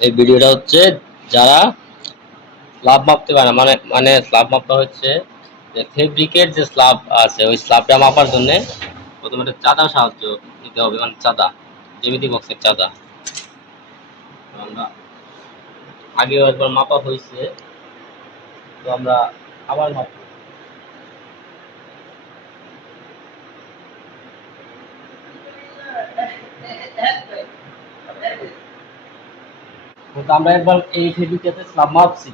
এই ভিডিওটা হচ্ছে যারা স্ল্যাব মাপতে পারে না মানে মানে স্ল্যাব মাপটা হচ্ছে যে ফেব্রিকের যে স্ল্যাব আছে, ওই স্ল্যাবটা মাপার জন্য প্রথমে একটা চাঁদা সাহায্য নিতে হবে মানে চাঁদা, জ্যামিতি বক্সের চাঁদা। আমরা আগে একবার মাপা হয়েছে, তো আমরা আবার মাপবো। তো আমরা একবার এই ফেব্রিকটাতে স্ল্যাব মাপছি।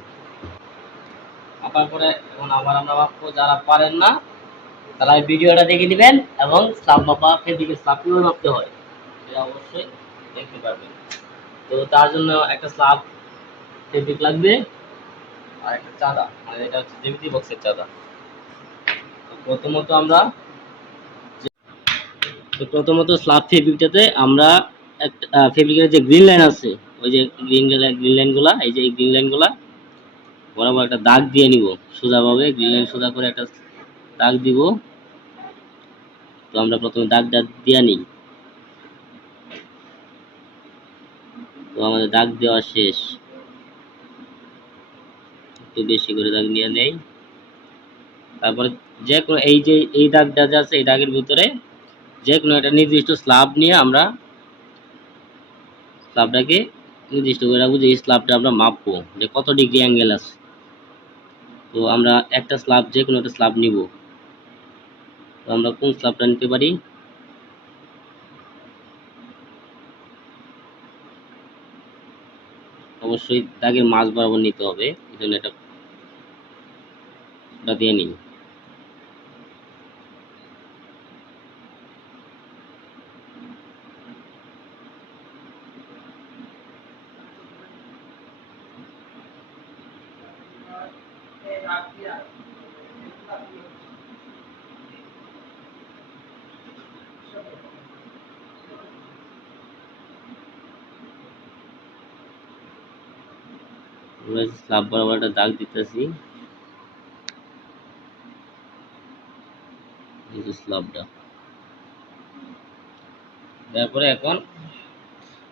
মাপার পরে এখন আবার আমরা মাপবো, যারা পারেন না, তারা এই ভিডিওটা দেখে নেবেন এবং স্ল্যাব মাপা ফেব্রিকের স্ল্যাব কীভাবে মাপতে হয় সেটা অবশ্যই দেখতে পারবেন। তো তার জন্য একটা স্ল্যাব ফেব্রিক লাগবে আর একটা চাঁদা মানে এটা হচ্ছে জ্যামিতি বক্সের চাঁদা। প্রথমত আমরা তো প্রথমত স্ল্যাব ফেব্রিকটাতে আমরা একটা ফেব্রিকের যে গ্রিন লাইন আছে ওই যে গ্রিন গ্রিন লাইনগুলা এই যে এই গ্রিন লাইনগুলা বরাবর একটা দাগ দিয়ে নিব, সোজাভাবে গ্রিন লাইন সোজা করে একটা দাগ দিব। তো আমরা প্রথমে দাগটা দিয়ে নিই। তো আমাদের দাগ দেওয়া শেষ। একটু বেশি করে দাগ নিয়ে নেই। তারপরে যে কোনো এই যে এই দাগটা যে আছে, এই দাগের ভিতরে যে কোনো একটা নির্দিষ্ট স্ল্যাব নিয়ে আমরা স্ল্যাবটাকে নির্দিষ্ট করে রাখব যে এই স্ল্যাবটা আমরা মাপবো, যে কত ডিগ্রি অ্যাঙ্গেল আছে। তো আমরা একটা স্ল্যাব যে কোনো একটা স্ল্যাব নিব। তো আমরা কোন স্ল্যাবটা নিতে পারি? অবশ্যই দাগের মাছ বরাবর নিতে হবে, এই জন্য এটা দিয়ে নিই। দাগ দিতেছি। এই তারপরে এখন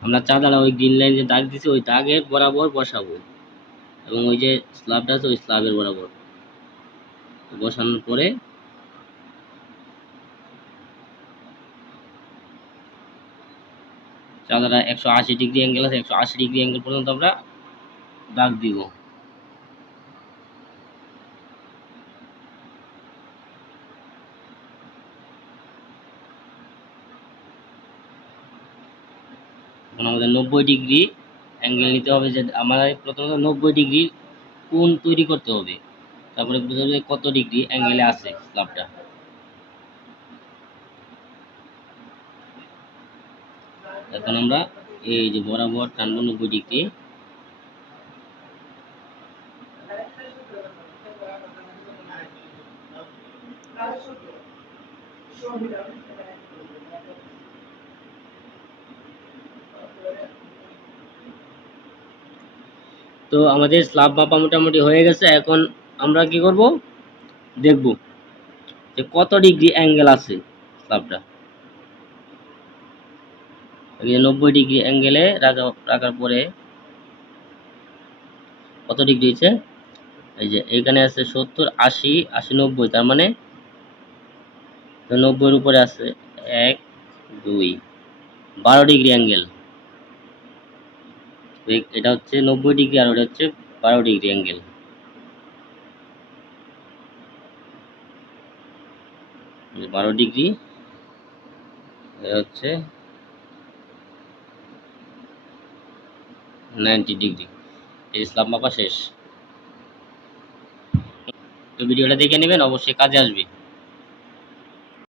আমরা চাঁদাটা ওই গ্রিন লাইন যে দাগ দিছি, ওই দাগের বরাবর বসাবো। এবং ওই যে স্ল্যাবটা আছে, ওই স্ল্যাবের বরাবর। বসানোর পরে চাঁদাটা একশো আশি ডিগ্রি অ্যাঙ্গেল আছে, একশো আশি ডিগ্রি অ্যাঙ্গেল পর্যন্ত আমরা দাগ দিব। এখন আমাদের নব্বই ডিগ্রি অ্যাঙ্গেল নিতে হবে যে আমাদের প্রথমত নব্বই ডিগ্রি কোণ তৈরি করতে হবে। তারপরে বুঝতে হবে কত ডিগ্রি অ্যাঙ্গেলে আছে স্ল্যাবটা এখন আমরা এই যে বরাবর টানবো নব্বই ডিগ্রি। তো আমাদের স্ল্যাব মাপা মোটামুটি হয়ে গেছে, এখন আমরা কি করব? দেখব যে কত ডিগ্রি অ্যাঙ্গেল আছে স্ল্যাবটা এই নব্বই ডিগ্রি অ্যাঙ্গেলে রাখা, রাখার পরে কত ডিগ্রি হচ্ছে এই যে এখানে আছে সত্তর, আশি আশি নব্বই, তার মানে নব্বইয়ের উপরে আছে এক, দুই, বারো ডিগ্রি অ্যাঙ্গেল এটা হচ্ছে নব্বই ডিগ্রি আর ওটা হচ্ছে বারো ডিগ্রি অ্যাঙ্গেল বারো ডিগ্রি হচ্ছে নাইনটি ডিগ্রি। এই স্ল্যাব মাপা শেষ। তো ভিডিওটা দেখে নেবেন, অবশ্যই কাজে আসবে।